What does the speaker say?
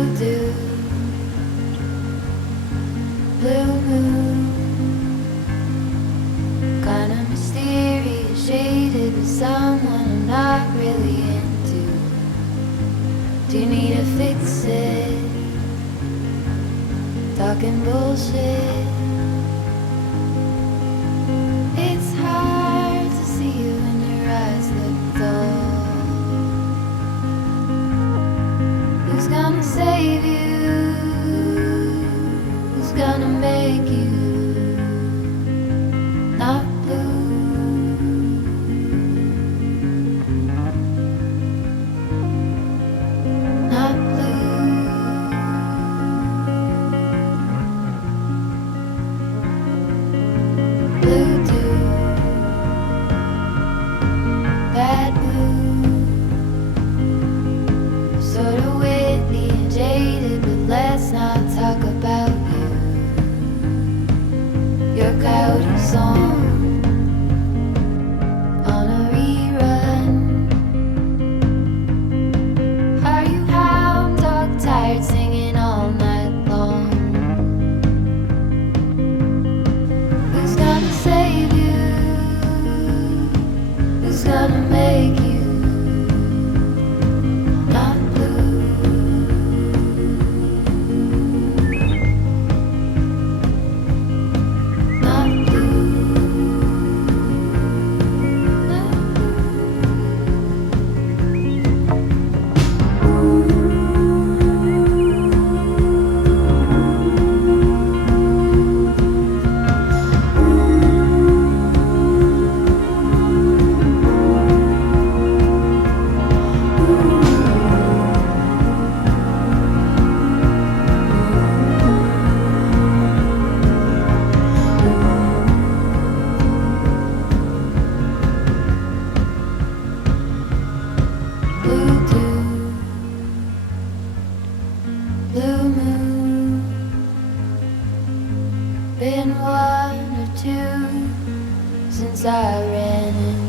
Blue dew, blue moon, kinda mysterious, shaded with someone I'm not really into. Do you need to fix it? Talking bullshit. It's hard to see you when your eyes look dull. Who's gonna save you? Who's gonna make you not blue? Not blue. Blue dew, bad mood, sorta witty and jaded, but let's not talk about you. Your coyote song on a rerun. Are you hound dog tired, singing all night long? Who's gonna save you? Who's gonna make you not blue? Not blue. Not blue dew, blue moon, been one or two since I ran in.